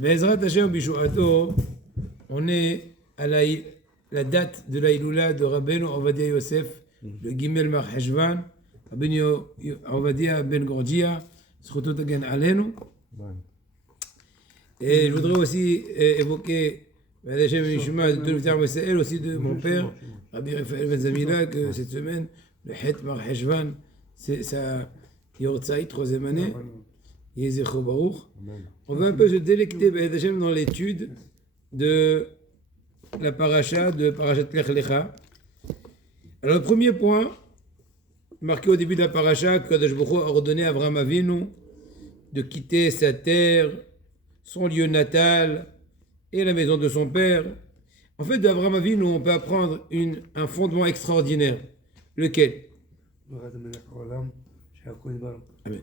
Bezrat Hashem Bishuato, on est à la date de la Iloula de Rabbeinu Ovadia Yosef, le Gimel Mar Heshvan, Rabbeinu Ovadia Ben Gordia, Zchuto Tagen Alenu. Et je voudrais aussi évoquer Hashem Mishuma de Neftar Mosaël, aussi de mon père, Rabbi Raphaël Ben Zamila, que cette semaine, le Het Mar Heshvan, c'est sa Yortzai, 3e année. Yezecho Baruch. On va un peu se délecter dans l'étude de la paracha de Parashat Lech Lecha. Alors le premier point, marqué au début de la paracha, que Kadosh Baruch Hu a ordonné à Avraham Avinu de quitter sa terre, son lieu natal et la maison de son père. En fait, d'Avraham Avinu, on peut apprendre un fondement extraordinaire. Lequel? Amen.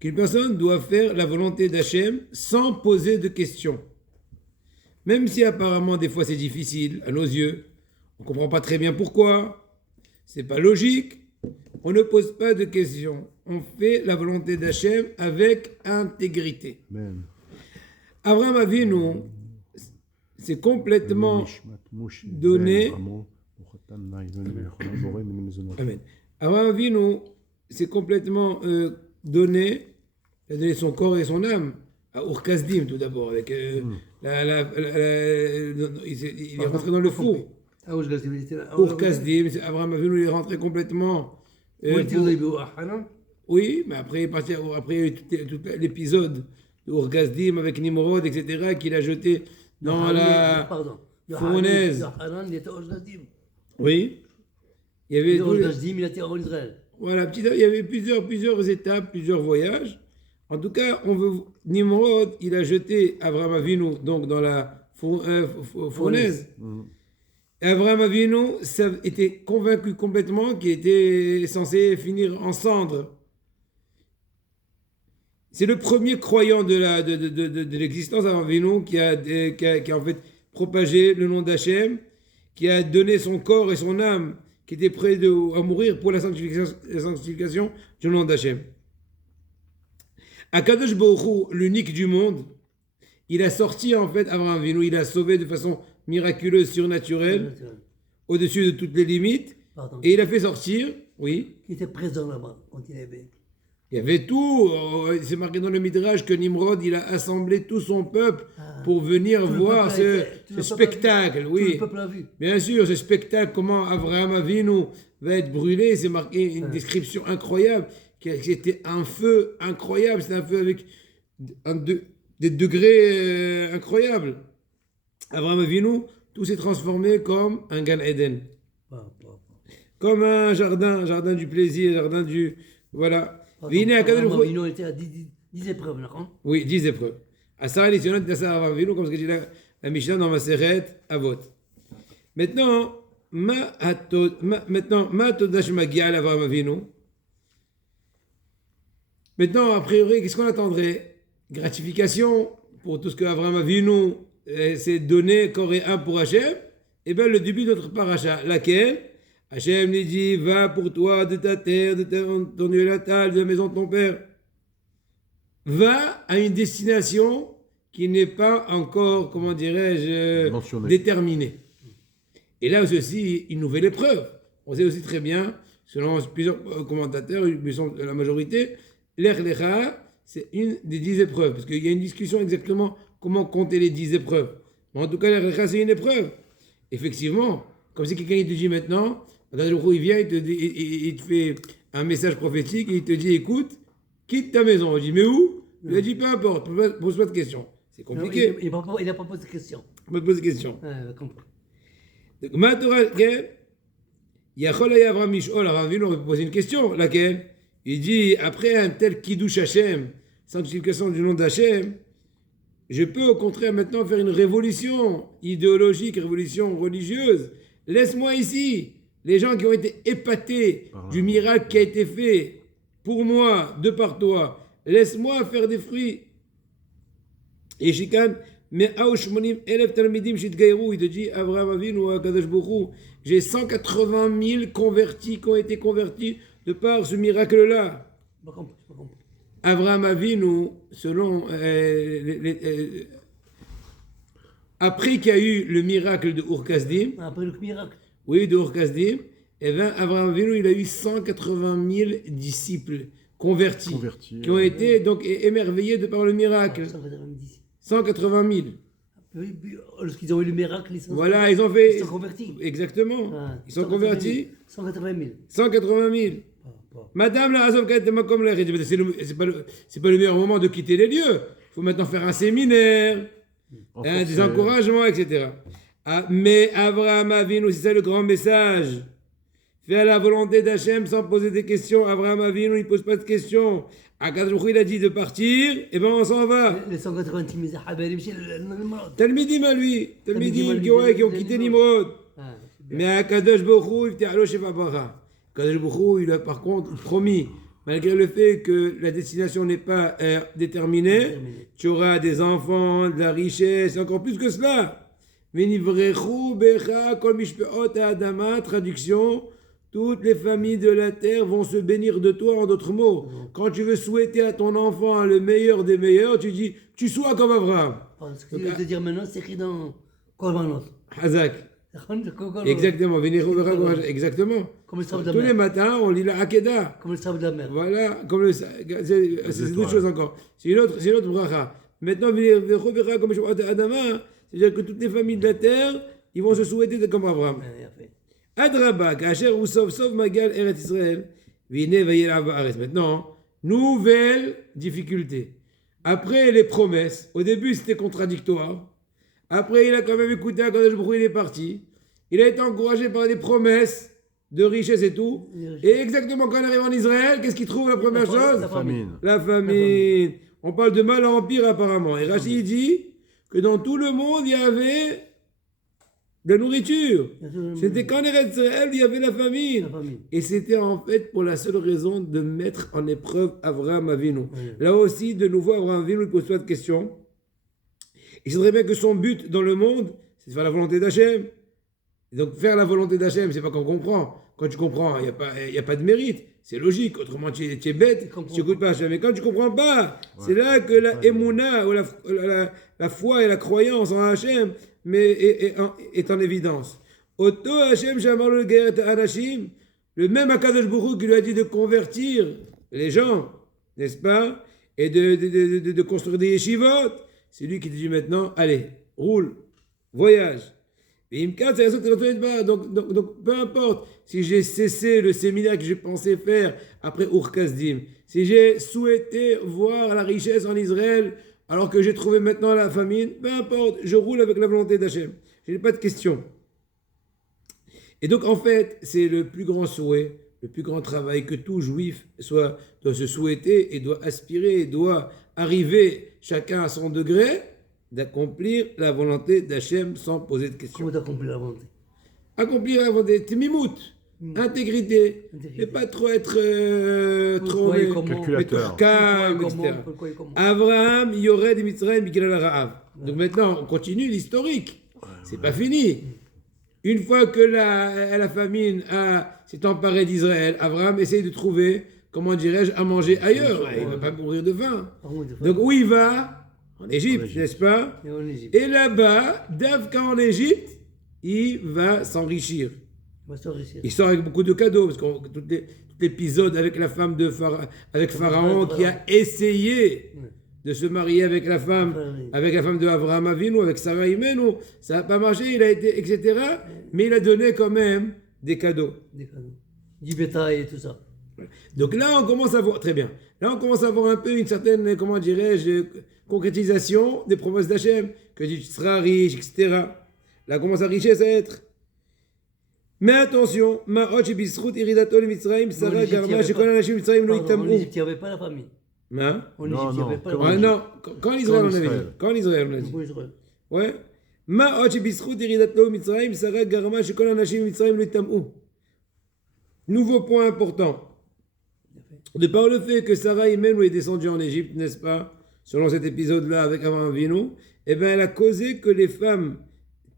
Qu'une personne doit faire la volonté d'Hachem sans poser de questions. Même si apparemment des fois c'est difficile à nos yeux, on ne comprend pas très bien pourquoi, c'est pas logique, on ne pose pas de questions. On fait la volonté d'Hachem avec intégrité. Amen. Avraham Avinu, c'est complètement donné. Amen. Avraham Avinu, c'est complètement donné, il a donné son corps et son âme à Ur-Kasdim tout d'abord, avec il est rentré dans le four. Ur-Kasdim, Avraham Avinu est rentré complètement. Oui, mais après il est parti, après il y a eu tout l'épisode de Ur-Kasdim avec Nimrod, etc., qu'il a jeté dans la fournaise. Oui. Il y avait il était en Israël. Voilà, il y avait plusieurs étapes, plusieurs voyages. En tout cas, Nimrod, il a jeté Avraham Avinu donc dans la fournaise. Et Avraham Avinu était convaincu complètement qu'il était censé finir en cendres. C'est le premier croyant de l'existence d'Avraham Avinu qui a en fait propagé le nom d'Hachem, qui a donné son corps et son âme, qui était prêt à mourir pour la sanctification du nom d'Hachem. Akadosh Baruch Hu, l'unique du monde, il a sorti en fait Avraham Avinu, il a sauvé de façon miraculeuse, surnaturelle, au-dessus de toutes les limites, et il a fait sortir, oui. Qui était présent là-bas quand il avait. Il y avait tout, c'est marqué dans le Midrash que Nimrod, il a assemblé tout son peuple pour venir voir ce spectacle. Oui. Tout le peuple a vu. Bien sûr, ce spectacle, comment Avraham Avinu va être brûlé, c'est marqué une description incroyable, c'était un feu incroyable, c'était un feu avec des degrés incroyables. Avraham Avinu, tout s'est transformé comme un Gan Eden. Comme un jardin du plaisir, jardin du... Voilà. Avinu était à 10 épreuves, là, hein? Oui, 10 épreuves. Asara Nisyonot d'Asara Avraham Avinu, comme ce que dit la Mishnah dans Maseret Avot. Maintenant, Ma Todash Magia Avraham Avinu. Maintenant, a priori, qu'est-ce qu'on attendrait? Gratification pour tout ce que Avraham Avinu s'est donné, corps et âme pour Hachem. Eh bien, le début de notre paracha, laquelle? Hachem lui dit, va pour toi de ta terre, de ton lieu natal, de la maison de ton père. Va à une destination qui n'est pas encore, comment dirais-je, déterminée. Et là aussi, une nouvelle épreuve. On sait aussi très bien, selon plusieurs commentateurs, la majorité, l'Ech Lecha, c'est une des 10 épreuves. Parce qu'il y a une discussion exactement comment compter les 10 épreuves. Mais en tout cas, l'Ech Lecha, c'est une épreuve. Effectivement, comme si quelqu'un te dit maintenant, il vient, il te fait un message prophétique et il te dit, écoute, quitte ta maison. On dit, mais où? Il a dit, peu importe, pose pas de questions. C'est compliqué. Il n'a pas posé de questions. Il n'a pas posé de questions. Donc, Avraham Avinu aurait posé une question, laquelle? Il dit, après un tel Kiddush Hashem, sanctification du nom d'Hachem, je peux au contraire maintenant faire une révolution idéologique, révolution religieuse. Laisse-moi ici. Les gens qui ont été épatés du miracle qui a été fait pour moi, de par toi, laisse-moi faire des fruits. Et Shikan, mais il te dit, Avraham Avinu, Akadosh Baruch Hu, j'ai 180 000 convertis qui ont été convertis de par ce miracle-là. Avraham Avinu, selon après qu'il y a eu le miracle de Ur-Kasdim, Après le miracle. oui, de Ur-Kasdim, eh bien, Abraham Avinu, il a eu 180 000 disciples convertis, qui ont été donc émerveillés de par le miracle. 190. 180 000. Puis, lorsqu'ils ont eu le miracle, Voilà, ils ont fait. ils sont convertis. Exactement. Ah, Ils sont 180 000. convertis. 180 000. 180 000. Madame la Azov comme la c'est pas le meilleur moment de quitter les lieux. Il faut maintenant faire un séminaire, des encouragements, etc. Ah, mais Abraham Avinu, c'est ça le grand message. Faire la volonté d'Hachem sans poser des questions. Abraham Avinu, il ne pose pas de questions. Akadosh Baruch Hu, il a dit de partir, et ben on s'en va. Les 180 000 Sahaba, ils Talmidim à lui, Talmidim qui ont quitté Nimrod. Mais Akadosh Baruch Hu, il Akadosh Baruch Hu, il a par contre promis, malgré le fait que la destination n'est pas déterminée, tu auras des enfants, de la richesse, encore plus que cela. Venivrechu becha kol mishpeot ha'adama, traduction, toutes les familles de la terre vont se bénir de toi, en d'autres mots. Quand tu veux souhaiter à ton enfant le meilleur des meilleurs, tu dis, tu sois comme Abraham. Ce que je veux te dire maintenant, c'est écrit dans Korbanot. Hazak. Exactement, exactement. Comme le sable de la Tous les mer. matins, on lit la Hakeda. Comme le sable de la mer. Voilà, comme c'est d'autres choses encore. C'est une autre bracha. Maintenant, c'est-à-dire que toutes les familles de la terre, ils vont se souhaiter d'être comme Abraham. Adraba, Kacher ou Sov Magal Eretz Israël, Vine Vayel Baaretz. Maintenant, nouvelle difficulté. Après les promesses, au début c'était contradictoire. Après, il a quand même écouté Akadosh Baruch Hu, il est parti. Il a été encouragé par des promesses de richesse et tout. Et exactement quand il arrive en Israël, qu'est-ce qu'il trouve la première chose? La famine. On parle de mal en pire apparemment. Et Rachid dit que dans tout le monde, il y avait de la nourriture. C'était qu'en Eretz Israël, il y avait la famine. Et c'était en fait pour la seule raison de mettre en épreuve Avraham Avinu. Là aussi, de nouveau, Avraham Avinu ne pose pas de questions. Il sait très bien que son but dans le monde, c'est de faire la volonté d'Hachem. Donc faire la volonté d'Hachem, c'est pas qu'on comprend. Quand tu comprends, il n'y a pas de mérite. C'est logique. Autrement, tu es bête, tu n'écoutes pas Hachem. Mais quand tu ne comprends pas, c'est là que la émouna, ou la foi et la croyance en Hachem est en évidence. Oto Hachem Shamar le Geret Anashim, le même Akadosh Baruch Hu qui lui a dit de convertir les gens, n'est-ce pas, et de construire des yeshivot. C'est lui qui te dit maintenant, allez, roule, voyage. Donc, peu importe si j'ai cessé le séminaire que j'ai pensé faire après Ur-Kasdim, si j'ai souhaité voir la richesse en Israël alors que j'ai trouvé maintenant la famine, peu importe, je roule avec la volonté d'Hachem. Je n'ai pas de questions. Et donc, en fait, c'est le plus grand souhait, le plus grand travail que tout juif doit se souhaiter et doit aspirer, et doit arriver chacun à son degré d'accomplir la volonté d'Hachem sans poser de questions. Comment d'accomplir la volonté? Accomplir la volonté, timimout, intégrité, et pas trop être calculateur, calme, etc. Abraham, Yored, Mitzrayim, Mikilal Ra'av. Donc maintenant, on continue l'historique. C'est pas fini. Une fois que la famine s'est emparée d'Israël, Abraham essaye de trouver, comment dirais-je, à manger ailleurs. Il ne va pas mourir de faim. Donc où il va? En Égypte, n'est-ce pas? Et là-bas, Davka en Égypte, il va s'enrichir. Il sort avec beaucoup de cadeaux, parce que tout l'épisode avec la femme avec Pharaon qui a essayé de se marier avec la femme de Avraham Avinu, avec Sarah Imenu, ça n'a pas marché, il a été, etc. Mais il a donné quand même des cadeaux. Du bétail et tout ça. Donc là, on commence à voir, très bien, là on commence à voir un peu une certaine, comment dirais-je, concrétisation des promesses d'Hachem, que tu seras riche, etc. Là commence la richesse à être. Mais attention, Ma'ot Bisrout Iridatol Mitzrayim, Sarah Garma, Shekol Anashim Mitzrayim Lo Itamou. En Égypte, il n'y avait pas la famine. Hein? En Égypte, il n'y avait pas la famine. Ah non, quand l'Israël on avait dit. Quand l'Israël on a dit. Ouais. Ma'ot Bisrout Iridatol Mitzrayim, Sarah Garma, Shekol Anashim Mitzrayim Lo Itamou. Nouveau point important. De par le fait que Sarah Imenu est descendue en Égypte, n'est-ce pas? Selon cet épisode-là avec Avraham Avinu, eh bien, elle a causé que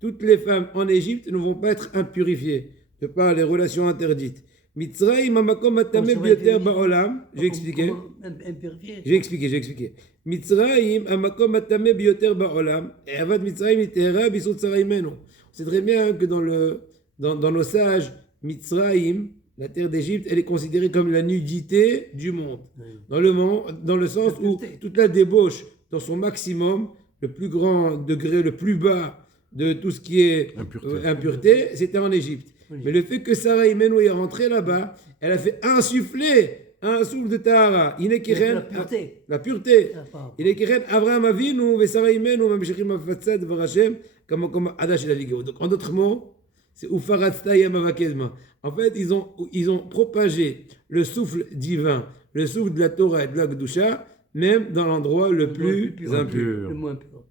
toutes les femmes en Égypte ne vont pas être impurifiées de par les relations interdites. Mitzrayim hamakom hatameh biyoter ba'olam. J'ai expliqué. J'ai expliqué. Mitzrayim hamakom hatameh biyoter ba'olam. Et avad Mitzrayim itera bisut tzaraimenu. C'est très bien que dans nos sages, Mitzrayim, la terre d'Égypte, elle est considérée comme la nudité du monde. Dans le sens où toute la débauche, dans son maximum, le plus grand degré, le plus bas de tout ce qui est impureté, c'était en Égypte. Oui. Mais le fait que Sarah Imenu est rentrée là-bas, elle a fait insuffler un souffle de Tahara. La pureté. Il est Kiren Avraham Avinu, Sarah Imenu, Mamshechim Afatzad, Varachem, comme Adash et Avigo. Donc en d'autres mots, c'est Ufaratsta Yamavakedma. En fait, ils ont propagé le souffle divin, le souffle de la Torah et de la Kedusha, même dans l'endroit le plus impur. Le moins pur.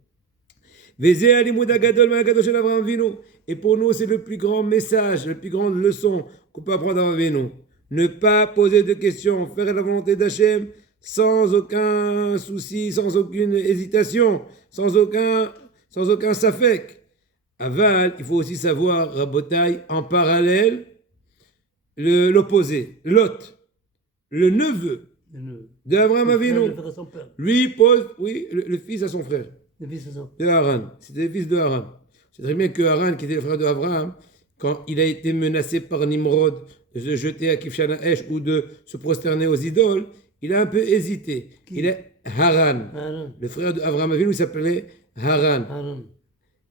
Et pour nous, c'est le plus grand message, la plus grande leçon qu'on peut apprendre à Avinu. Ne pas poser de questions, faire la volonté d'Hachem sans aucun souci, sans aucune hésitation, sans aucun safek. Aval, il faut aussi savoir, Rabotai, en parallèle, l'opposé, Lot, le neveu d'Abraham Avinu, lui pose, le fils à son frère. Le fils de Haran. C'était le fils de Haran. C'est très bien que Haran, qui était le frère d'Abraham, quand il a été menacé par Nimrod de se jeter à Kifshana Esh ou de se prosterner aux idoles, il a un peu hésité. Il est Haran. Le frère d'Abraham Avinu, il s'appelait Haran.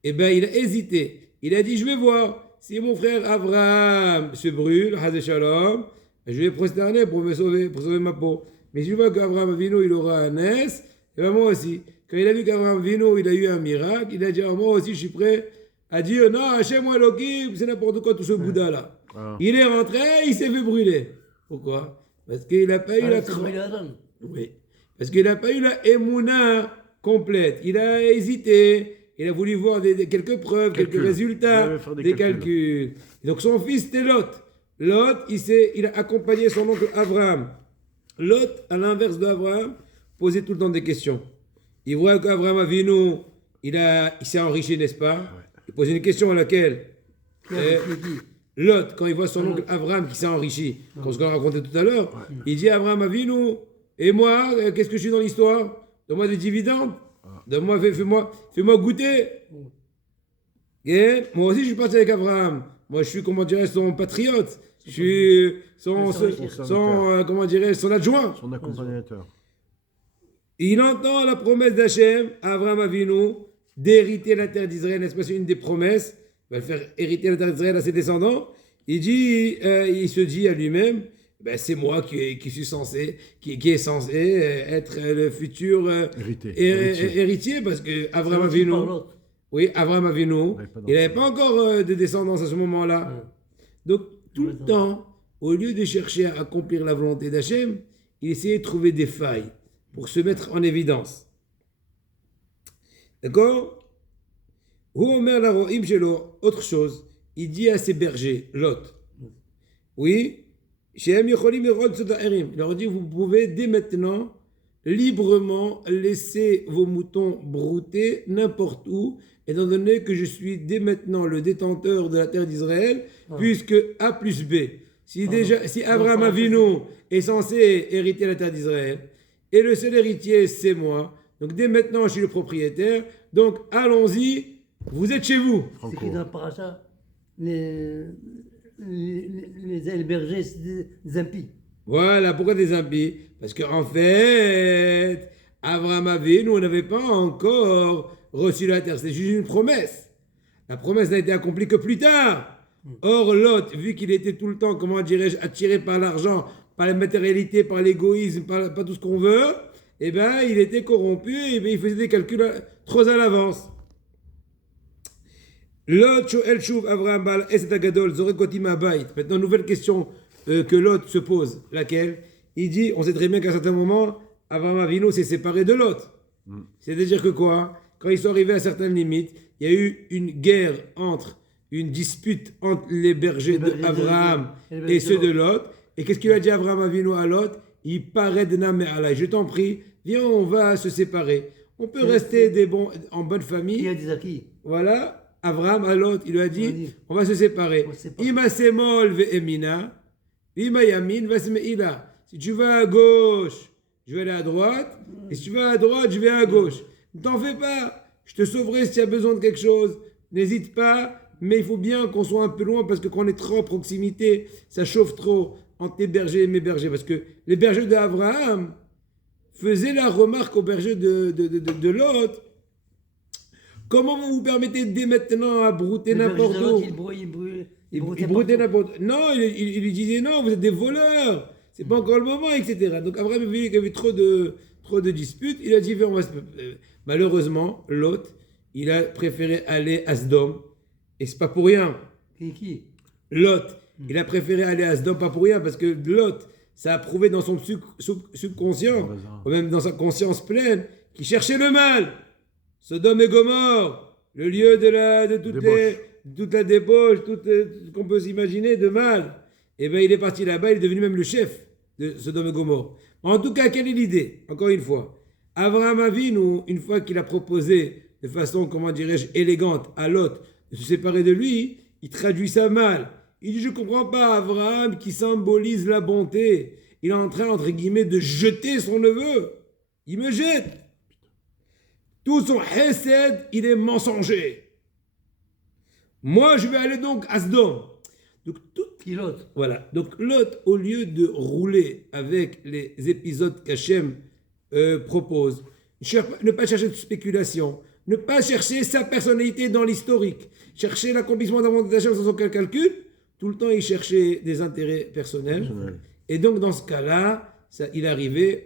Eh bien, il a hésité. Il a dit, je vais voir si mon frère Abraham se brûle, Hazé Shalom, je vais prosterner pour sauver ma peau. Mais si je vois qu'Abraham Avinu, il aura un S, et bien moi aussi. Quand il a vu qu'Abraham Avinu, il a eu un miracle, il a dit, moi aussi, je suis prêt à dire, non, Hachem Elohim, c'est n'importe quoi tout ce Bouddha-là. Il est rentré, il s'est fait brûler. Pourquoi? Parce qu'il n'a pas eu la Oui. Parce qu'il n'a pas eu la émouna complète. Il a hésité, il a voulu voir quelques preuves, quelques résultats, des calculs. Donc son fils, c'était Lot. Lot, il a accompagné son oncle Abraham. Lot, à l'inverse d'Abraham, posait tout le temps des questions. Il voit qu'Abraham Avinu, il s'est enrichi, n'est-ce pas? Ouais. Il pose une question à laquelle Lot, quand il voit son oncle Abraham qui s'est enrichi, comme ce qu'on a raconté tout à l'heure, il dit à Abraham Avinu, et moi, qu'est-ce que je suis dans l'histoire? Donne-moi des dividendes, donne-moi, fais-moi goûter. Et moi aussi, je suis parti avec Abraham. Moi, je suis, comment dirais-je, son patriote. Je suis son adjoint. Son accompagnateur. Il entend la promesse d'Hachem à Abraham Avinu d'hériter la terre d'Israël, n'est-ce pas? C'est une des promesses. Il va faire hériter la terre d'Israël à ses descendants. Il se dit à lui-même, c'est moi qui suis censé, qui est censé être le futur héritier, parce que Abraham Avinu, il n'avait pas encore de descendance à ce moment-là. Donc tout le temps, au lieu de chercher à accomplir la volonté d'Hachem, il essayait de trouver des failles pour se mettre en évidence. D'accord? Autre chose, il dit à ses bergers, Lot, il leur dit, vous pouvez dès maintenant librement laisser vos moutons brouter n'importe où, étant donné que je suis dès maintenant le détenteur de la terre d'Israël, puisque A plus B, si Abraham Avinu est censé hériter la terre d'Israël, et le seul héritier, c'est moi. Donc, dès maintenant, je suis le propriétaire. Donc, allons-y. Vous êtes chez vous. C'est qui dans le paracha, les bergers, c'est des impies. Voilà, pourquoi des impies? Parce qu'en fait, Abraham Avinu, on n'avait pas encore reçu la terre. C'était juste une promesse. La promesse n'a été accomplie que plus tard. Or, Lot, vu qu'il était tout le temps, comment dirais-je, attiré par l'argent, par la matérialité, par l'égoïsme, par tout ce qu'on veut, eh bien, il était corrompu, et bien, il faisait des calculs trop à l'avance. Lot, Shoel, Shuv, Avraham, Baal, Eset Agadol, Zorekotim Abayit. Maintenant, nouvelle question que Lot se pose, laquelle il dit, on sait très bien qu'à un certain moment, Avraham Avinu s'est séparé de Lot. C'est-à-dire que quoi? Quand ils sont arrivés à certaines limites, il y a eu une guerre une dispute entre les bergers d'Abraham et ceux de Lot. Et qu'est-ce qu'il a dit Abraham Avinu à Lot? Il paraît de Namé Alay. Je t'en prie, viens, on va se séparer. On peut rester en bonne famille. Il a dit à qui? Voilà, Abraham à Lot, il lui a dit, on va se séparer. Ima semol ve'emina, Vima yamin vasmeila. Si tu vas à gauche, je vais aller à droite. Et si tu vas à droite, je vais à gauche. Ne t'en fais pas. Je te sauverai si tu as besoin de quelque chose. N'hésite pas. Mais il faut bien qu'on soit un peu loin parce que quand on est trop à proximité, ça chauffe trop entre tes bergers et mes bergers. Parce que les bergers d'Abraham faisaient la remarque aux bergers de Lot. Comment vous vous permettez dès maintenant à brouter n'importe où? Il broutait n'importe où. Non, il lui disait non, vous êtes des voleurs. C'est pas encore le moment, etc. Donc Abraham a vu qu'il y avait trop de disputes. Il a dit, malheureusement, Lot, il a préféré aller à Sodome. Et c'est pas pour rien. Qui? Lot, il a préféré aller à Sodome, pas pour rien, parce que Lot, ça a prouvé dans son subconscient, ou même dans sa conscience pleine, qu'il cherchait le mal. Sodome et Gomorrhe, le lieu de toute la débauche, tout ce qu'on peut s'imaginer de mal. Et bien il est parti là-bas, il est devenu même le chef de Sodome et Gomorrhe. En tout cas, quelle est l'idée? Encore une fois, Abraham Avinu, une fois qu'il a proposé de façon, comment dirais-je, élégante à Lot de se séparer de lui, il traduit ça mal. Il dit, je ne comprends pas Abraham qui symbolise la bonté. Il est en train, entre guillemets, de jeter son neveu. Il me jette. Tout son hesed, il est mensonger. Moi, je vais aller donc à Sodome. Donc, Lot. Voilà. Donc, Lot, au lieu de rouler avec les épisodes qu'Hachem propose, ne pas chercher de spéculation, ne pas chercher sa personnalité dans l'historique, chercher l'accomplissement d'un monde d'Hachem sans aucun calcul, tout le temps, il cherchait des intérêts personnels. Et donc, dans ce cas-là, il est arrivé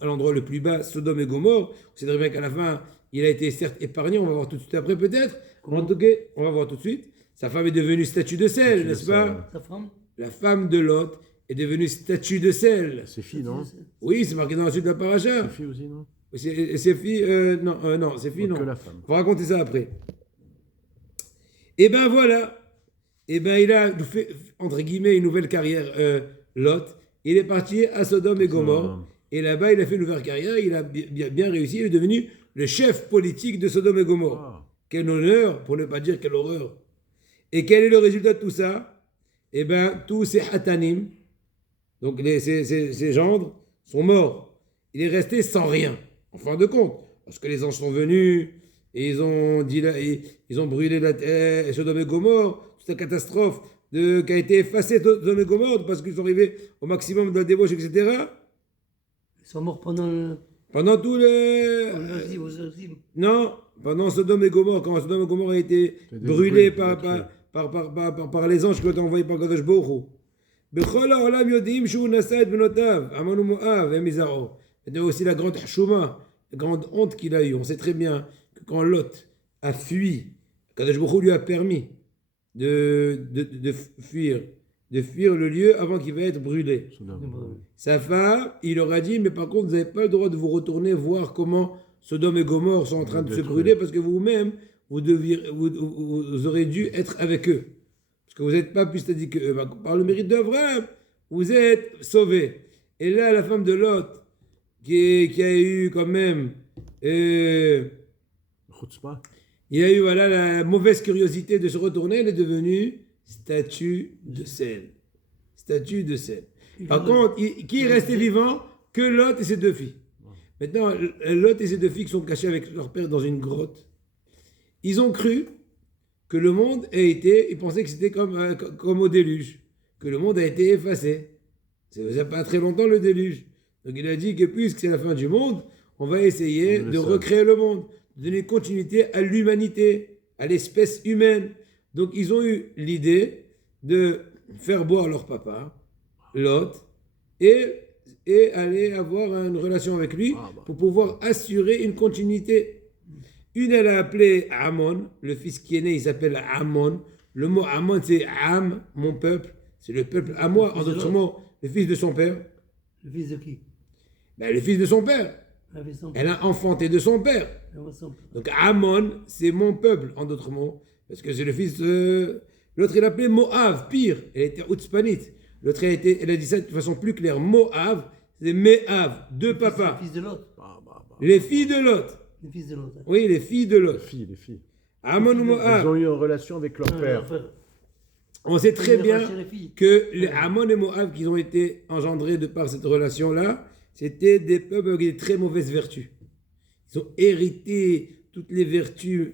à l'endroit le plus bas, Sodome et Gomorre. C'est très bien qu'à la fin, il a été certes épargné, on va voir tout de suite après peut-être. En tout cas, on va voir tout de suite. Sa femme est devenue statue de sel, n'est-ce pas? Sa femme? La femme de Lot est devenue statue de sel. C'est fille, non? Oui, c'est marqué dans la suite de la paracha. C'est fille aussi, non? C'est fille, non, c'est fille, non. Que la femme. On va raconter ça après. Et ben voilà. Et ben il a fait, entre guillemets, une nouvelle carrière, Lot. Il est parti à Sodome et Gomorre. Et là-bas, il a fait une nouvelle carrière. Il a bien réussi. Il est devenu le chef politique de Sodome et Gomorre. Quel honneur, pour ne pas dire quelle horreur. Et quel est le résultat de tout ça? Eh bien, tous ces hatanim, donc ces gendres, sont morts. Il est resté sans rien, en fin de compte. Parce que les anges sont venus, et ils ont brûlé la terre, Sodome et Gomorre, toute la catastrophe qui a été effacée Sodome et Gomorre, parce qu'ils sont arrivés au maximum de la débauche, etc. Ils sont morts pendant tout le... Non, pendant Sodome et Gomorre, quand Sodome et Gomorre a été brûlé par les anges qui ont été envoyés par Kadosh Baruch Hu. Bechol ha'olam yodim shu nasa et benotav, Amon u'Moav et Mizaro. Il y a aussi la grande chouma, la grande honte qu'il a eue. On sait très bien que quand Lot a fui, Kadosh Baruch Hu lui a permis de fuir le lieu avant qu'il va être brûlé. Sa femme, il leur a dit, mais par contre, vous n'avez pas le droit de vous retourner voir comment Sodome et Gomorre sont en train de se brûler, parce que vous-même, vous aurez dû être avec eux. Parce que vous n'êtes pas plus c'est-à-dire que par le mérite d'Abraham, vous êtes sauvés. Et là, la femme de Lot, qui a eu quand même... il a eu la mauvaise curiosité de se retourner, elle est devenue statue de sel. Statue de sel. Par contre, qui est resté vivant? Que Lot et ses deux filles. Maintenant, Lot et ses deux filles qui sont cachées avec leur père dans une grotte, ils ont cru que le monde a été, ils pensaient que c'était comme au déluge, que le monde a été effacé. Ça faisait pas très longtemps le déluge. Donc il a dit que puisque c'est la fin du monde, on va essayer de recréer le monde, de donner continuité à l'humanité, à l'espèce humaine. Donc ils ont eu l'idée de faire boire leur papa, Lot, et aller avoir une relation avec lui pour pouvoir assurer une continuité. Une, elle a appelé Amon, le fils qui est né, il s'appelle Amon. Le mot Amon, c'est Am, mon peuple. C'est le peuple à moi, en d'autres mots, le fils de son père. Le fils de qui? Le fils de son père. Elle a enfanté de son père. Donc Amon, c'est mon peuple, en d'autres mots. Parce que c'est le fils de... L'autre, il l'appelait Moav, pire. Elle était Utspanite. L'autre, elle a dit ça de façon plus claire. Moav, c'est Meav, deux papas. Les fils de Lot. Les filles de Lot. Les fils de Lot. Oui, les filles de Lot. Les filles. Amon ou Moav. Elles ont eu une relation avec leur père. On sait très Les bien vaches et les filles. que les Ammon et Moab qui ont été engendrés de par cette relation-là, c'était des peuples avec des très mauvaises vertus. Ils ont hérité toutes les vertus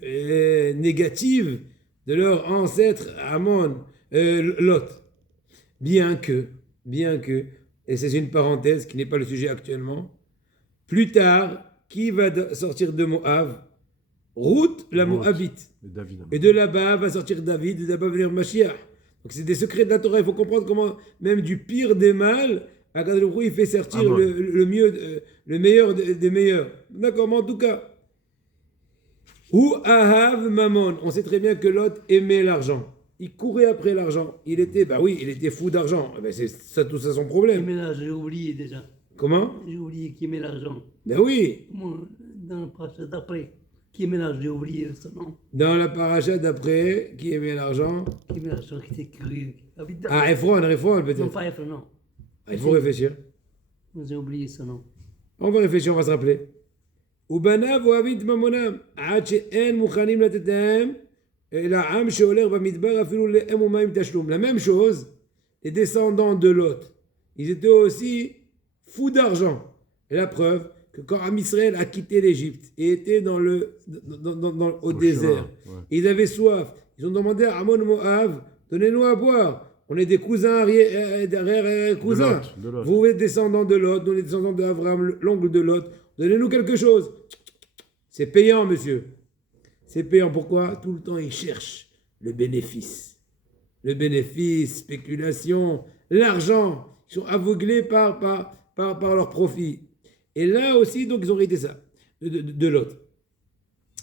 négatives de leur ancêtre Ammon, Lot. Bien que, et c'est une parenthèse qui n'est pas le sujet actuellement, plus tard, qui va sortir de Moab? Ruth, la Ruth. Moabite. Et David. Et de là-bas va sortir David, et de là-bas va venir Mashiach. Donc c'est des secrets de la Torah. Il faut comprendre comment, même du pire des mâles, Akadosh Baruch Hu, il fait sortir Ammon. le meilleur des meilleurs. D'accord, mais en tout cas, Ou Ahav Mammon. On sait très bien que Lot aimait l'argent. Il courait après l'argent. Il était fou d'argent. Eh ben, c'est ça, tout ça son Qui problème. mélange, j'ai oublié déjà. Comment? J'ai oublié qui met l'argent. Ben oui. Moi, dans le passage d'après, qui mélange, j'ai oublié son nom. Dans la paracha d'après, qui aimait l'argent? Qui met l'argent qui s'écrit. Ah, Ephron Non, peut-être. pas Ephron, non. Ah, il faut réfléchir. J'ai oublié son nom. On va réfléchir, on va se rappeler. ובניו אוהבים את ממונם, עד שאין מוכנים לתת להם לעם שהולך במדבר אפילו לאם ומים תשלום. La même chose, les descendants de Lot, ils étaient aussi fous d'argent. Et la preuve que quand Am Israël a quitté l'Égypte et était au désert, chemin, ouais. ils avaient soif, ils ont demandé à Ammon Moab, donnez-nous à boire. On est des cousins, derrière cousins. De Lot. Vous êtes descendants de Lot, nous les descendants d'Abraham, l'oncle de Lot. Donnez-nous quelque chose. C'est payant, monsieur. C'est payant. Pourquoi? Tout le temps, ils cherchent le bénéfice. Le bénéfice, spéculation, l'argent. Ils sont aveuglés par leur profit. Et là aussi, donc, ils ont hérité ça, de Lot.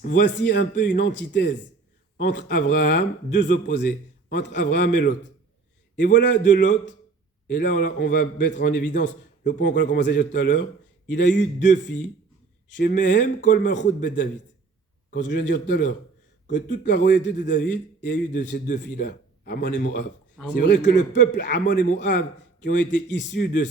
Voici un peu une antithèse entre Abraham, deux opposés, entre Abraham et Lot. Et voilà de Lot, et là on va mettre en évidence le point qu'on a commencé à dire tout à l'heure. Il a eu deux filles, chez Mehem Kol Malchut Bet David. Comme ce que je viens de dire tout à l'heure, que toute la royauté de David est eu de ces deux filles-là, Ammon et Moab. C'est vrai que le peuple Ammon et Moab, qui ont été issus de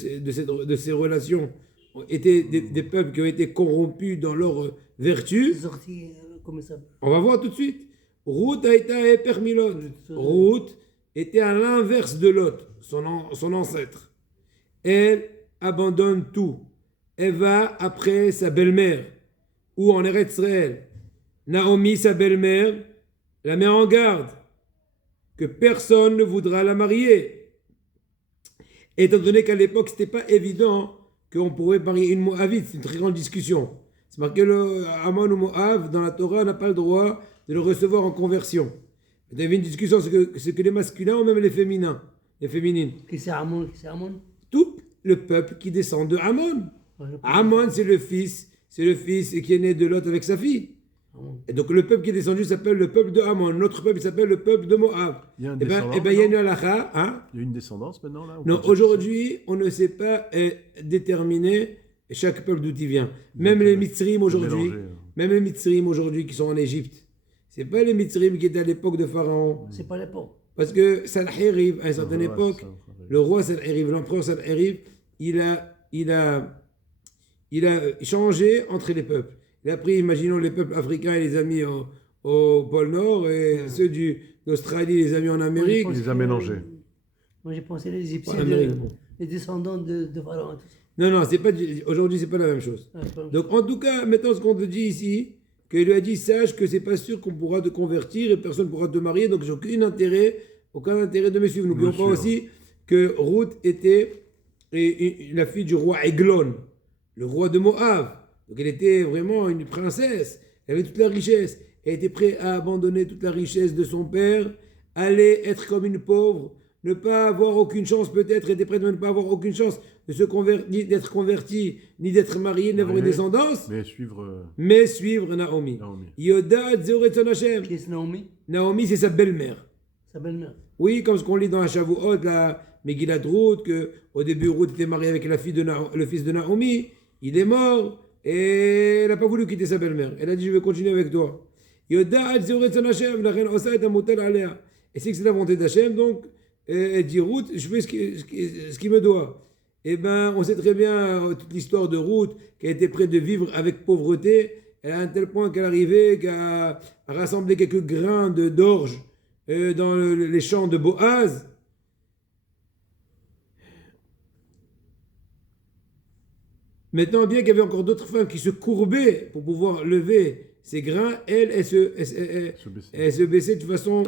ces relations, ont été des peuples qui ont été corrompus dans leur vertu. Sorti, comment ça? On va voir tout de suite. Ruth a été à Epermilot. Ruth était à l'inverse de Lot, son ancêtre. Elle abandonne tout. Elle va après sa belle-mère, ou en Eretz Israël. Naomi, sa belle-mère, la met en garde que personne ne voudra la marier. Étant donné qu'à l'époque, ce n'était pas évident qu'on pourrait marier une Moabite, c'est une très grande discussion. C'est marqué le Ammon ou Moab, dans la Torah, n'a pas le droit de le recevoir en conversion. Il y avait une discussion, c'est que les masculins ou même les féminins, les féminines. Qui c'est Ammon? Qui c'est Ammon? Tout le peuple qui descend de Ammon. Ammon, c'est le fils qui est né de Lot avec sa fille. Et donc le peuple qui est descendu s'appelle le peuple de Ammon. Notre peuple s'appelle le peuple de Moab. Il y a un Et bien, descendant il y a une maintenant halakha, hein? Il y a une descendance maintenant là ou Non, pas? aujourd'hui, on ne sait pas déterminer chaque peuple d'où il vient. Même les Mitzrim aujourd'hui, mélangé, même les Mitzrim aujourd'hui qui sont en Égypte, c'est pas les Mitzrim qui étaient à l'époque de Pharaon. C'est pas l'époque. Parce que Sanheriv, à une certaine Ouais, époque, c'est ça. le roi Sanheriv, l'empereur Sanheriv, il a changé entre les peuples. Il a pris, imaginons, les peuples africains et les a mis au pôle Nord, et ceux d'Australie les a mis en Amérique. Il les a mélangés. Moi, j'ai pensé les Égyptiens, En Amérique, bon. les descendants de Pharaon. Non, aujourd'hui, c'est pas la même chose. Donc, en tout cas, maintenant, ce qu'on te dit ici, qu'il lui a dit, sache que c'est pas sûr qu'on pourra te convertir et personne ne pourra te marier, donc j'ai aucun intérêt de me suivre. N'oublions pas aussi que Ruth était la fille du roi Eglon, le roi de Moab. Donc, elle était vraiment une princesse. Elle avait toute la richesse. Elle était prête à abandonner toute la richesse de son père, aller être comme une pauvre, ne pas avoir aucune chance peut-être, était prête à ne pas avoir aucune chance de se convertir, ni d'être convertie, ni d'être mariée, ni d'avoir une descendance, mais suivre Naomi. Yoda Zeoretzon Hashem. Qui est Naomi? Naomi, c'est sa belle-mère. Sa belle-mère. Oui, comme ce qu'on lit dans la Shavuot, la Megillat Ruth, qu'au début, Ruth était mariée avec le fils de Naomi, il est mort, et elle n'a pas voulu quitter sa belle-mère. Elle a dit, je vais continuer avec toi. Yoda Zeoretzon Hashem, la reine Osa et Amotel Alea. Et c'est que c'est la volonté d'Hachem, donc, elle dit, Ruth, je fais ce qu'il me doit. Eh bien, on sait très bien toute l'histoire de Ruth, qui a été prête de vivre avec pauvreté. Elle a un tel point qu'elle arrivait à rassembler quelques grains d'orge dans les champs de Boaz. Maintenant, bien qu'il y avait encore d'autres femmes qui se courbaient pour pouvoir lever ces grains, elles se baissaient de façon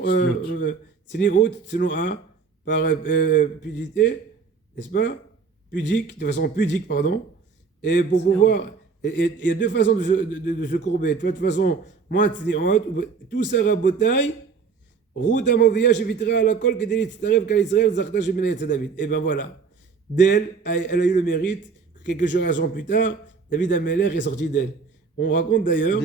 par pudicité, n'est-ce pas? De façon pudique, pardon. Et pour pouvoir. Il y a deux façons de se courber. De toute façon, moi, tout ça rabotaille. Ruth Amovia, je vitra à la colle que David Starev, qu'à Israël, Zarta, je David. Et ben voilà. D'elle, elle a eu le mérite. Quelques générations plus tard, David Améler est sorti d'elle. On raconte d'ailleurs.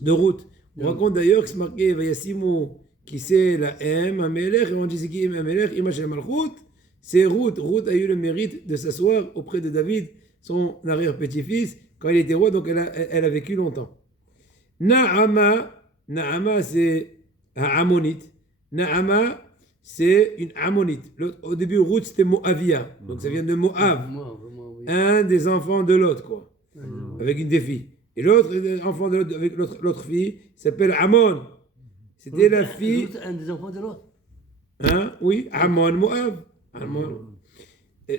De Ruth. On raconte d'ailleurs que c'est marqué Vayasimu, qui c'est la M, Améler, et on dit c'est qui Améler, Imach Malchut. C'est Ruth. Ruth a eu le mérite de s'asseoir auprès de David, son arrière-petit-fils, quand il était roi, donc elle a vécu longtemps. Naama c'est un Ammonite. Naama, c'est une Ammonite. Au début, Ruth, c'était Moavia. Donc ça vient de Moab. Un des enfants de l'autre, quoi. Avec une des filles. Et l'autre enfant de l'autre, avec l'autre fille, s'appelle Ammon. C'était la fille. Un des enfants de l'autre. Hein? Oui, Ammon, Moab. Ammon.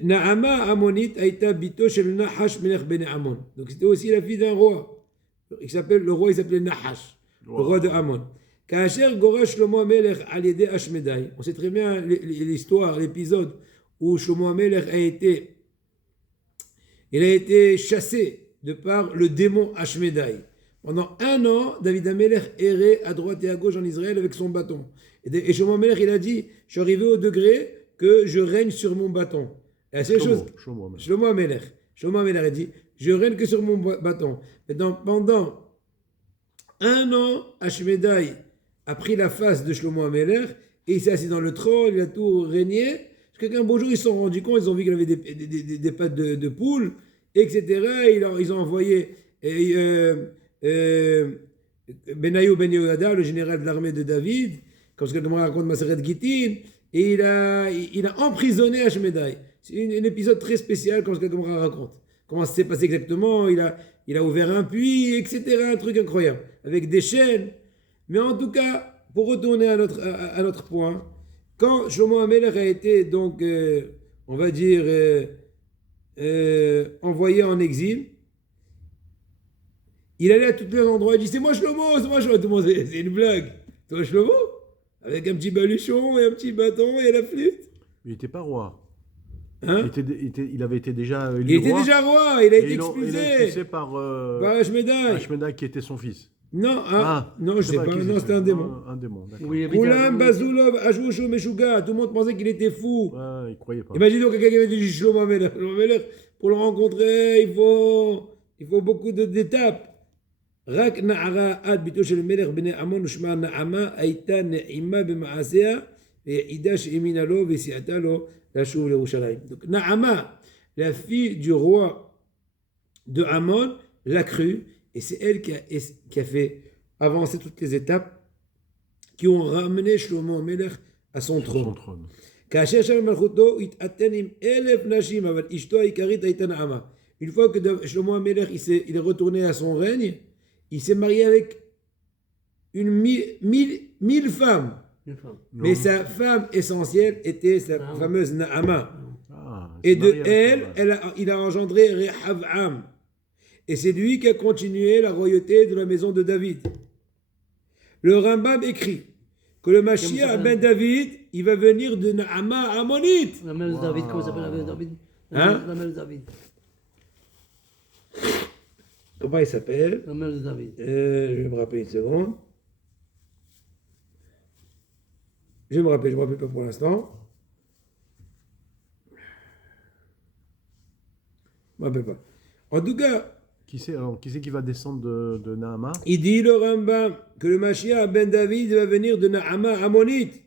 Naama Ammonite a été bito chez le Nahash Melech Ben Ammon. Donc c'était aussi la fille d'un roi. Le roi il s'appelait Nahash, le roi de Ammon. Kacher Gora Shlomo Amelech al yedei Ashmedai. On sait très bien l'histoire, l'épisode où Shlomo Amelech a été chassé de par le démon Ashmedai. Pendant 1 an, David Amelech errait à droite et à gauche en Israël avec son bâton. Et Shlomo Amelech, il a dit, je suis arrivé au degré que je règne sur mon bâton. Et la seule chose, Shlomo Amelech a dit, je règne que sur mon bâton. Maintenant, pendant 1 an, Ashmedai a pris la face de Shlomo Amelech et il s'est assis dans le trône, il a tout régné. Qu'un beau jour, ils se sont rendus compte, ils ont vu qu'il avait des pattes de poule, etc. Ils ont envoyé Benayo Ben Yehoyada, le général de l'armée de David, comme ce que le raconte Maseret Gittin, et il a emprisonné Ashmedai. C'est un épisode très spécial, comme ce que le raconte. Comment ça s'est passé exactement? Il a ouvert un puits, etc. Un truc incroyable, avec des chaînes. Mais en tout cas, pour retourner à notre point, quand Shlomo Amelech a été donc, on va dire, envoyé en exil, il allait à tous les endroits, il dit c'est moi Shlomo, tout le monde, c'est une blague. Toi Shlomo, avec un petit baluchon et un petit bâton et la flûte. Il n'était pas roi. Hein? Il avait été déjà élu il était roi. Déjà roi, il a été expulsé. Il a été expulsé par Ashmedai qui était son fils. Non, non, je sais pas, non, c'était un démon. Un démon, d'accord. Koulam, Bazulov, Ajoucho, Meshuga, tout le monde pensait qu'il était fou. Ouais, il croyait pas. Imagine donc quelqu'un qui avait dit Shlomo Amelech. Pour le rencontrer, il faut beaucoup d'étapes. רק נערה עד ביתו של מלך בני עמון ושמה נעמה הייתה נעימה במעשיה ויעידה שהאמינה לו וסייעתה לו לשוב לירושלים. Donc Naama, la fille du roi de Ammon, l'a cru et c'est elle qui a fait avancer toutes les étapes qui ont ramené Shlomo Melech à son trône. כאשר שם מלכותו התעתן עם 1,000 נשים אבל אשתו העיקרית הייתה נעמה. Une fois que Shlomo Melech il est retourné à son règne, il s'est marié avec 1000 femmes. Mais sa femme essentielle était sa fameuse Naama. Et de elle, il a engendré Rehavam. Et c'est lui qui a continué la royauté de la maison de David. Le Rambam écrit que le Mashiach ben David, il va venir de Naama Ammonite. La mère de David, comment s'appelle la mère de David? La mère de David. Comment il s'appelle? La mère de David. Je vais me rappeler une seconde. Je me rappelle pas pour l'instant. Je me rappelle pas. En tout cas, qui c'est qui va descendre de Naama? Il dit le Rambam que le Mashiach ben David va venir de Naama Ammonite.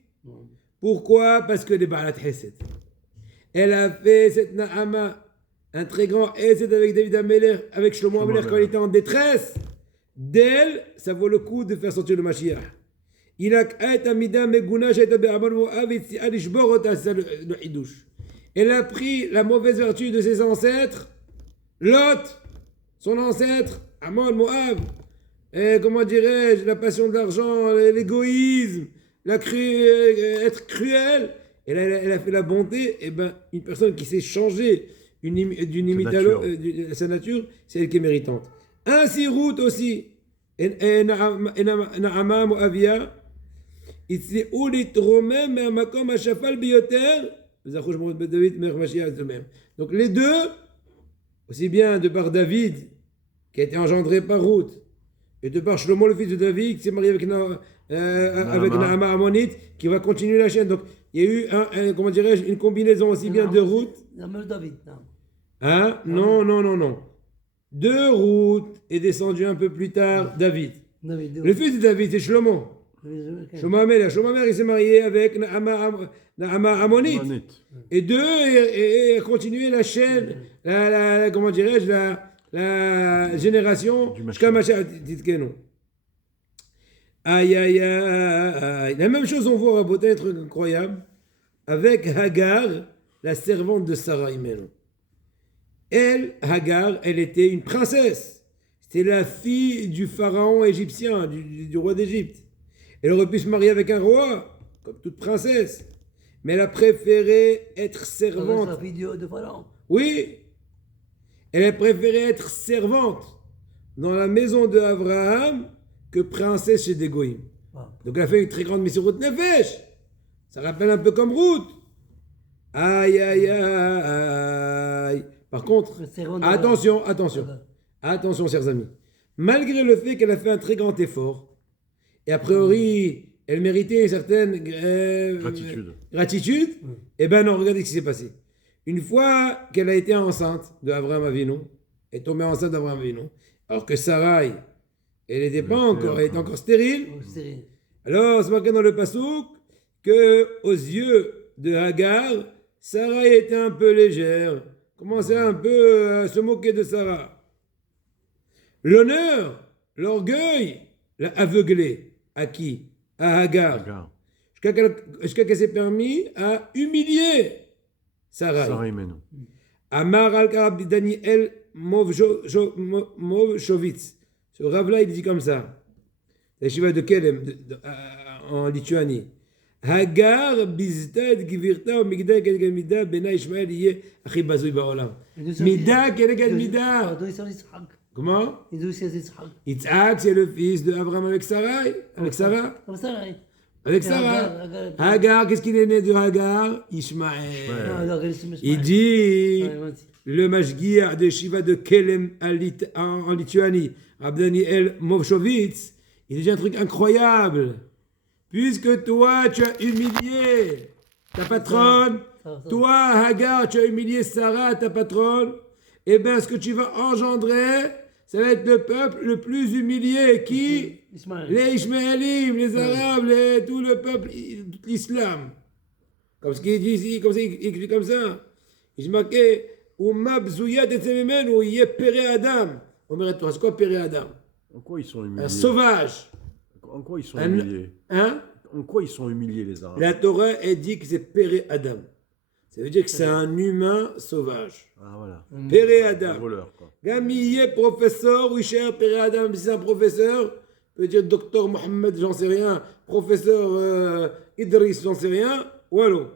Pourquoi? Parce que les Baalat Hesed. Elle a fait cette Naama un très grand Hesed avec David Amelech, avec Shlomo Amelech quand il était en détresse. D'elle, ça vaut le coup de faire sortir le Mashiach. Il a Elle a pris la mauvaise vertu de ses ancêtres, Lot, son ancêtre, Ammon, Moab, comment dirais-je, la passion de l'argent, l'égoïsme, être cruelle, elle a fait la bonté, et ben une personne qui sait changer d'une imitation sa nature, c'est elle qui est méritante. Ainsi, Ruth aussi, Naama Moavia, הצליחו להתרומם מהמקום השפל ביותר, וזכו שמות בית דוד מלך משיח זה même. Donc les deux, aussi bien de par David, qui a été engendré par Ruth, et de par Shlomo, le fils de David, qui s'est marié avec Naama Ammonite, qui va continuer la chaîne. Donc il y a eu, comment dirais-je, une combinaison aussi bien de Ruth. David, non. Hein? Non. De Ruth est descendu un peu plus tard David. Le fils de David, c'est Shlomo. Shlomo Amelech, il s'est marié avec Naama Ammonite. Et et a continué la chaîne, comment dirais-je, la génération jusqu'à Mashiach Tzidkenu. Aïe. La même chose, on voit à Botin, un truc incroyable, avec Hagar, la servante de Sarah Imenu. Elle, Hagar, elle était une princesse. C'était la fille du pharaon égyptien, du roi d'Égypte. Elle aurait pu se marier avec un roi, comme toute princesse. Mais elle a préféré être servante. La fille de pharaon. Oui. Elle a préféré être servante dans la maison de Abraham que princesse chez des Goïm. Donc elle a fait une très grande mission de Nefesh. Ça rappelle un peu comme Ruth. Aïe. Par contre, attention, chers amis. Malgré le fait qu'elle a fait un très grand effort, et a priori, elle méritait une certaine gratitude, eh ben non, regardez ce qui s'est passé. Une fois qu'elle a été enceinte de Abraham Avinu, elle est tombée enceinte d'Abraham Avinu, alors que Sarai, elle était encore stérile. Alors, c'est marqué dans le Passouk que aux yeux de Hagar, Sarai était un peu légère, commençait un peu à se moquer de Sarah. L'honneur, l'orgueil l'a aveuglée. À qui? À Hagar. Jusqu'à qu'elle s'est permis à humilier Sarai. Amar al-Karab Daniel Movshovitz. Ce Rav-là, il dit comme ça. La Shiva de Kelem, en Lituanie. Hagar bizta et gvirta ou migda kelegen mida bena Ishmael yé achi bazoui ba'olam. Mida kelegen mida. Comment? Yitzhak, c'est le fils d'Abraham avec Sarah. Avec Sarah. Hagar, qu'est-ce qu'il est né de Hagar? Ishmaël. Il dit, le Mashgiach de Shiva de Kelem en Lituanie, Abdaniel Movshovitz, il dit un truc incroyable. Puisque toi, tu as humilié ta patronne, toi, Hagar, tu as humilié Sarah, ta patronne, eh bien, ce que tu vas engendrer, ça va être le peuple le plus humilié. Qui? Les Ishmaélim, les Arabes, tout le peuple, tout l'islam. Comme ce qu'il dit ici, comme ça, il écrit comme ça. Il dit marqué, Ouma bzouya tetsememenu, ou yé péré Adam. Toi, c'est quoi péré Adam? En quoi ils sont humiliés? Un sauvage. En quoi ils sont humiliés? Hein? En quoi ils sont humiliés, les Arabes? La Torah, elle dit que c'est péré Adam. Ça veut dire que c'est un humain sauvage. Ah voilà. Péré Adam. Voleur, quoi. Gamiye, professeur, oui cher, Péré Adam, si c'est un professeur, peut dire docteur Mohamed, j'en sais rien, professeur Idriss, j'en sais rien, wallo.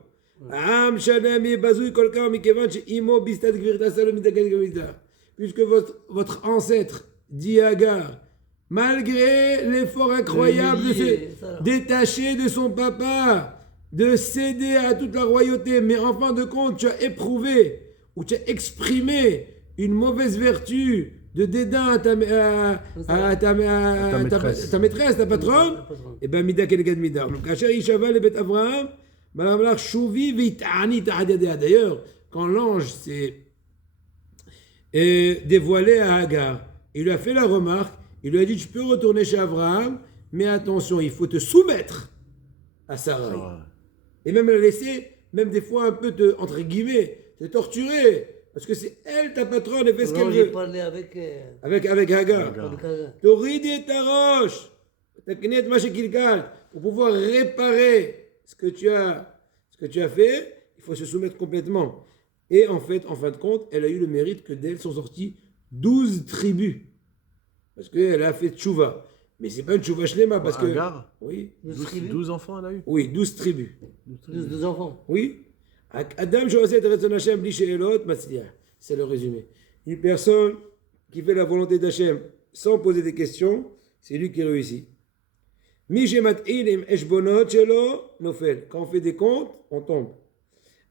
Am Shanami, Bazoui, Kolka, Mikevan, Imo, Bistad, Gvirta, Salomita, Gvirta. Puisque votre ancêtre, dit Hagar, malgré l'effort incroyable de se détacher de son papa, de céder à toute la royauté, mais en fin de compte, tu as éprouvé ou tu as exprimé une mauvaise vertu de dédain à ta maîtresse, ta patronne, et bien, Mida Kelgad Mida. Donc, Asher Yishaval et Bet Avraham, Malamlar Chouvi Vitani Ta'adadea. D'ailleurs, quand l'ange s'est dévoilé à Hagar, il lui a fait la remarque, il lui a dit, tu peux retourner chez Abraham, mais attention, il faut te soumettre à Sarai. Et même la laisser, même des fois un peu entre guillemets, te torturer. Parce que c'est elle, ta patronne, elle fait ce qu'elle veut. J'ai parlé avec Hagar. Toridi ta roche, pour pouvoir réparer ce que tu as fait, il faut se soumettre complètement. Et en fait, en fin de compte, elle a eu le mérite que d'elle sont sorties 12 tribus. Parce qu'elle a fait tchouva. Mais c'est pas une chouva shlema parce que. Agar, Oui. 12 enfants, elle a eu. Oui, 12 tribus. 12 enfants. Oui. Adam Joset Retzon Hashem Bli She'elot Matzliach. C'est le résumé. Une personne qui fait la volonté d'Hachem sans poser des questions, c'est lui qui réussit. Mi shemat'il im eshbonot shelo nofel. Quand on fait des comptes, on tombe.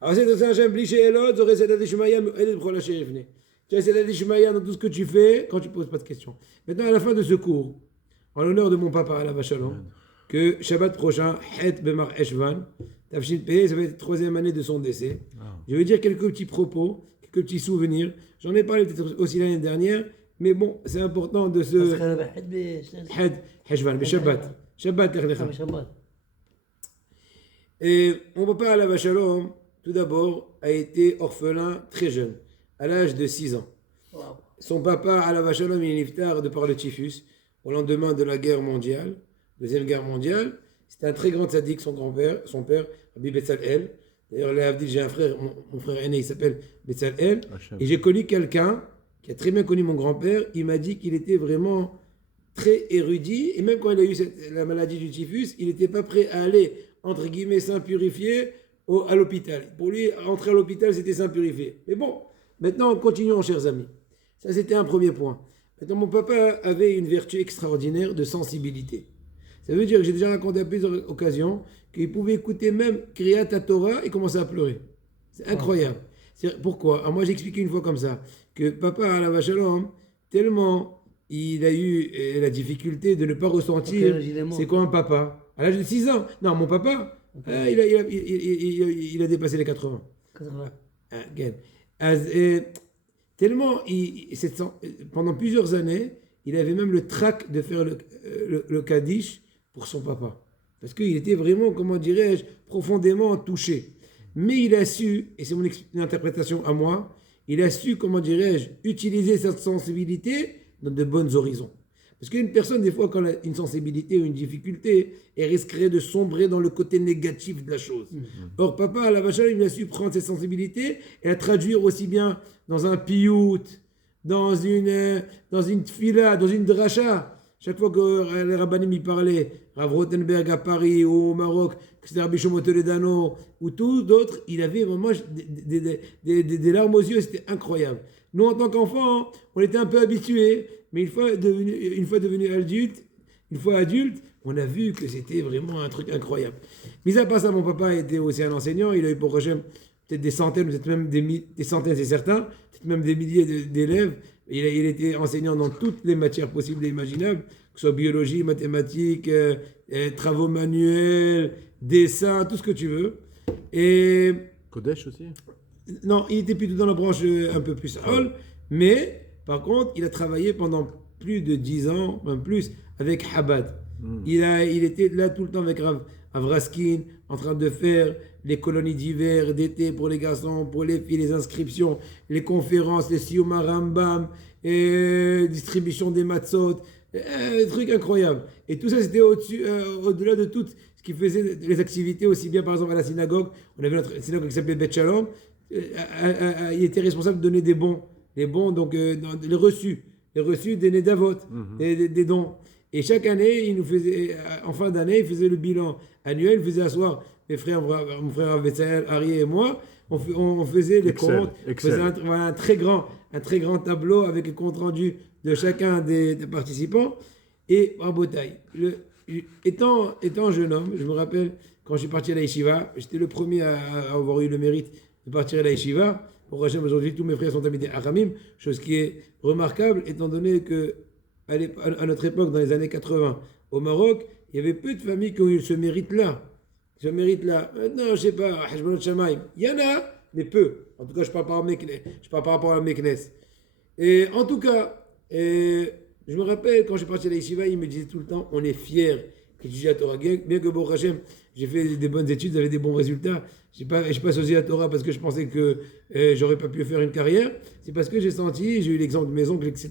Alors c'est Retzon Hashem Bli She'elot Zoreh Sedat Ishmaïa Mu'edet B'chol Asher Yifneh. Tu as Sedat Ishmaïa dans tout ce que tu fais quand tu poses pas de questions. Maintenant, à la fin de ce cours, en l'honneur de mon papa, Alav Shalom, que Shabbat prochain, Het Bemar Eshvan, Tafshin Pei, ça va être la 3e année de son décès. Je vais dire quelques petits propos, quelques petits souvenirs. J'en ai parlé peut-être aussi l'année dernière, mais bon, c'est important de se. Het Eshvan, mais Shabbat. Shabbat, et mon papa, Alav Shalom, tout d'abord, a été orphelin très jeune, à l'âge de 6 ans. Son papa, Alav Shalom, il est niftar de par le typhus, au lendemain de la guerre mondiale, Deuxième Guerre mondiale. C'était un très grand tzaddik, son grand-père, son père, Rabbi Betzalel. D'ailleurs, là, j'ai un frère, mon frère aîné, il s'appelle Betzalel. Et j'ai connu quelqu'un qui a très bien connu mon grand-père. Il m'a dit qu'il était vraiment très érudit. Et même quand il a eu la maladie du typhus, il n'était pas prêt à aller, entre guillemets, s'impurifier à l'hôpital. Pour lui, rentrer à l'hôpital, c'était s'impurifier. Mais bon, maintenant, continuons, chers amis. Ça, c'était un premier point. Maintenant, mon papa avait une vertu extraordinaire de sensibilité. Ça veut dire que j'ai déjà raconté à plusieurs occasions qu'il pouvait écouter même Kriyat Torah et commencer à pleurer. C'est incroyable. Pourquoi? Alors moi, j'ai expliqué une fois comme ça, que papa, Alav Shalom, tellement il a eu la difficulté de ne pas ressentir c'est quoi un papa. À l'âge de 6 ans. Non, mon papa, il a dépassé les 80. 80. Tellement, pendant plusieurs années, il avait même le trac de faire le Kaddish pour son papa. Parce qu'il était vraiment, comment dirais-je, profondément touché. Mais il a su, et c'est mon interprétation à moi, il a su, comment dirais-je, utiliser cette sensibilité dans de bons horizons. Parce qu'une personne, des fois, quand elle a une sensibilité ou une difficulté, elle risquerait de sombrer dans le côté négatif de la chose. Or, papa, à la vache, il a su prendre cette sensibilité et la traduire aussi bien dans un piout, dans une tfila, dans une dracha. Chaque fois que les rabbanim y parlaient, Rav Rothenberg à Paris ou au Maroc, que c'était Rabbi Shlomo Toledano ou tous d'autres, il avait vraiment des larmes aux yeux, c'était incroyable. Nous, en tant qu'enfants, on était un peu habitués, mais une fois devenu adulte, on a vu que c'était vraiment un truc incroyable. Mis à part ça, mon papa était aussi un enseignant, il a eu pour Hachem peut-être des centaines, peut-être même des centaines, c'est certain, peut-être même des milliers d'élèves. Il était enseignant dans toutes les matières possibles et imaginables, que ce soit biologie, mathématiques, travaux manuels, dessin, tout ce que tu veux. Et Kodesh aussi? Non, il était plutôt dans la branche un peu plus hall, mais par contre, il a travaillé pendant plus de 10 ans, même plus, avec Chabad. Il était là tout le temps avec Rav Raskin, en train de faire les colonies d'hiver, d'été pour les garçons, pour les filles, les inscriptions, les conférences, les Siyuma Rambam, distribution des matzot, des trucs incroyables. Et tout ça, c'était au-delà de tout ce qui faisait les activités, aussi bien par exemple à la synagogue. On avait notre synagogue qui s'appelait Bet Shalom. Il était responsable de donner des bons, donc les reçus des Nedavot, des dons. Et chaque année, il nous faisait, en fin d'année, il faisait le bilan annuel, il faisait asseoir mon frère Betsael, Ari et moi, on faisait les comptes, on faisait un très grand tableau avec le compte rendu de chacun des participants. Et en bataille, étant jeune homme, je me rappelle quand je suis parti à la yeshiva, j'étais le premier à avoir eu le mérite de partir à la yeshiva. Pour Hachem, aujourd'hui, tous mes frères sont habités à Ramim, chose qui est remarquable étant donné que à notre époque, dans les années 80, au Maroc, il y avait peu de familles qui ont eu ce mérite-là. Maintenant, je ne sais pas, il y en a, mais peu. En tout cas, je parle par rapport à Meknes. Et en tout cas, je me rappelle, quand je suis parti à la yeshiva, il me disait tout le temps, on est fiers que tu étudies la Torah. Bien que bon Hachem, j'ai fait des bonnes études, j'avais des bons résultats. Je n'ai pas choisi la Torah parce que je pensais que j'aurais pas pu faire une carrière. C'est parce que j'ai eu l'exemple de mes oncles, etc.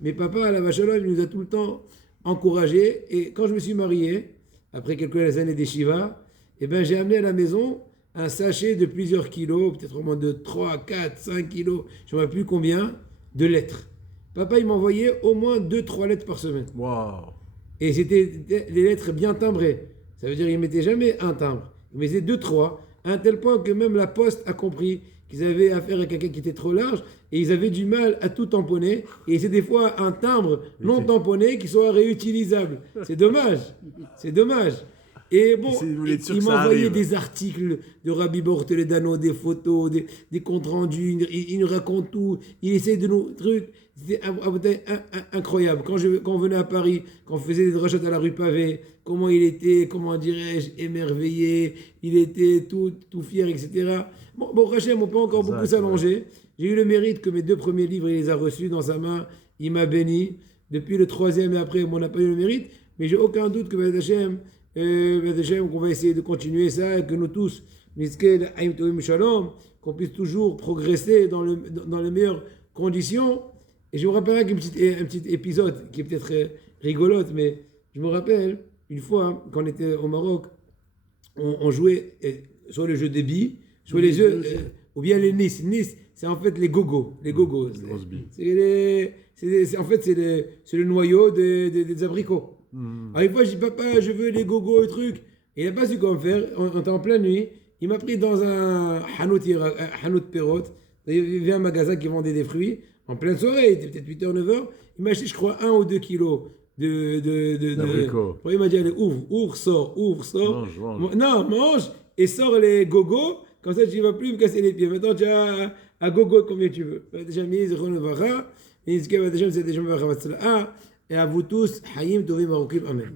Mais papa, à la vache, il nous a tout le temps encouragés. Et quand je me suis marié, après quelques années d'Yeshiva, j'ai amené à la maison un sachet de plusieurs kilos, peut-être au moins de 3, 4, 5 kilos, je ne sais plus combien, de lettres. Papa, il m'envoyait au moins 2-3 lettres par semaine. Waouh! Et c'était des lettres bien timbrées. Ça veut dire qu'ils ne mettaient jamais un timbre. Ils mettaient 2, 3, à un tel point que même la Poste a compris qu'ils avaient affaire à quelqu'un qui était trop large et ils avaient du mal à tout tamponner. Et c'est des fois un timbre non tamponné qui soit réutilisable. C'est dommage. C'est dommage. Et bon, il m'envoyait des articles de Rabbi Bortoledano, des photos, des comptes rendus, il nous raconte tout, il essaie de nous trucs. C'était incroyable. Quand on venait à Paris, quand on faisait des drachot à la rue Pavée, comment il était, comment dirais-je, émerveillé, il était tout fier, etc. Bon, Rachem, on peut encore beaucoup s'allonger. J'ai eu le mérite que mes 2 premiers livres, il les a reçus dans sa main, il m'a béni. Depuis le 3e et après, on n'a pas eu le mérite, mais j'ai aucun doute que Hachem, qu'on va essayer de continuer ça et que nous tous, qu'on puisse toujours progresser dans les meilleures conditions. Et je me rappelle un petit épisode qui est peut-être rigolote, mais je me rappelle une fois quand on était au Maroc, on jouait soit le jeu des billes, soit les jeux, ou bien les Nice. Nice, c'est en fait les gogos. Les gogos. En fait, c'est le noyau des abricots. Alors une fois, je dis, papa, je veux les gogos et trucs. Il n'a pas su comment faire. On était en pleine nuit. Il m'a pris dans un hanout perrot. Il y avait un magasin qui vendait des fruits. En pleine soirée, il était peut-être 8h, 9h. Il m'a acheté, je crois, 1 ou 2 kilos d'abricots. Il m'a dit, allez, ouvre, sors. Mange. Non, mange et sors les gogos. Comme ça, tu ne vas plus me casser les pieds. Maintenant, tu as un gogo combien tu veux. Et à vous tous, Hayim Tovim Marokim, Amen.